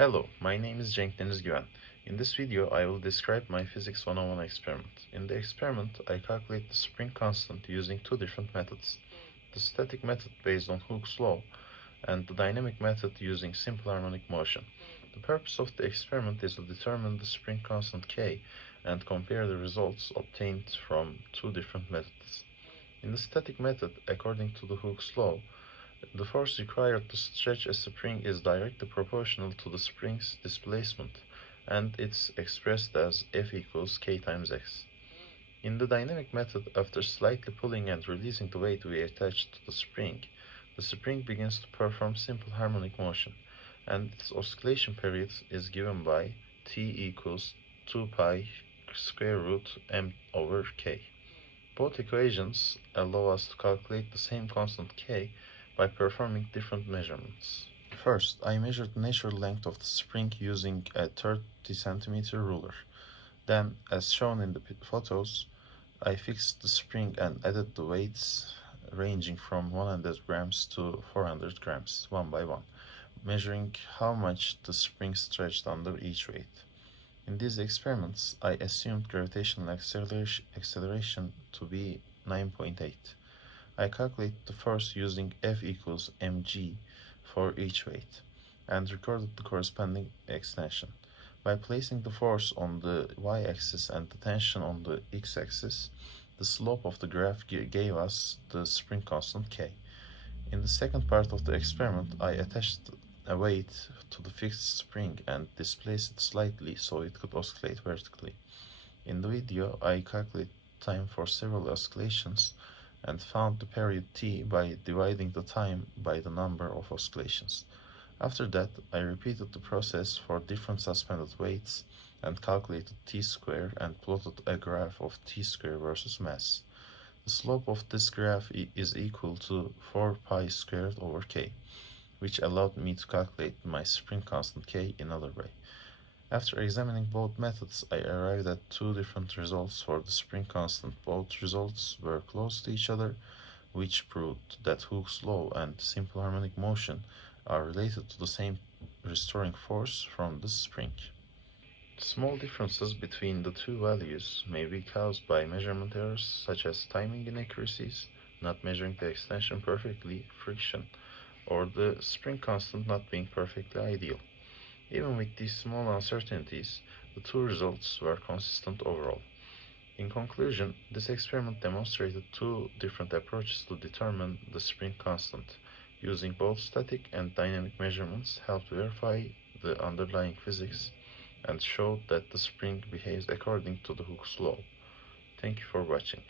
Hello, my name is Cenk Deniz Güven. In this video, I will describe my Physics 101 experiment. In the experiment, I calculate the spring constant using two different methods. The static method based on Hooke's law and the dynamic method using simple harmonic motion. The purpose of the experiment is to determine the spring constant K and compare the results obtained from two different methods. In the static method, according to the Hooke's law, the force required to stretch a spring is directly proportional to the spring's displacement, and it's expressed as F equals K times X. In the dynamic method, after slightly pulling and releasing the weight we attached to the spring begins to perform simple harmonic motion, and its oscillation period is given by T equals 2 pi square root m over K. Both equations allow us to calculate the same constant K by performing different measurements. First, I measured the natural length of the spring using a 30 cm ruler. Then, as shown in the photos, I fixed the spring and added the weights ranging from 100 grams to 400 grams, one by one, measuring how much the spring stretched under each weight. In these experiments, I assumed gravitational acceleration to be 9.8. I calculate the force using F equals mg for each weight and recorded the corresponding extension. By placing the force on the y-axis and the tension on the x-axis, the slope of the graph gave us the spring constant K. In the second part of the experiment, I attached a weight to the fixed spring and displaced it slightly so it could oscillate vertically. In the video, I calculated time for several oscillations and found the period t by dividing the time by the number of oscillations. After that, I repeated the process for different suspended weights and calculated t-square and plotted a graph of t-square versus mass. The slope of this graph is equal to 4 pi squared over k, which allowed me to calculate my spring constant K in another way. After examining both methods, I arrived at two different results for the spring constant. Both results were close to each other, which proved that Hooke's law and simple harmonic motion are related to the same restoring force from the spring. Small differences between the two values may be caused by measurement errors such as timing inaccuracies, not measuring the extension perfectly, friction, or the spring constant not being perfectly ideal. Even with these small uncertainties, the two results were consistent overall. In conclusion, this experiment demonstrated two different approaches to determine the spring constant. Using both static and dynamic measurements helped verify the underlying physics and showed that the spring behaves according to the Hooke's law. Thank you for watching.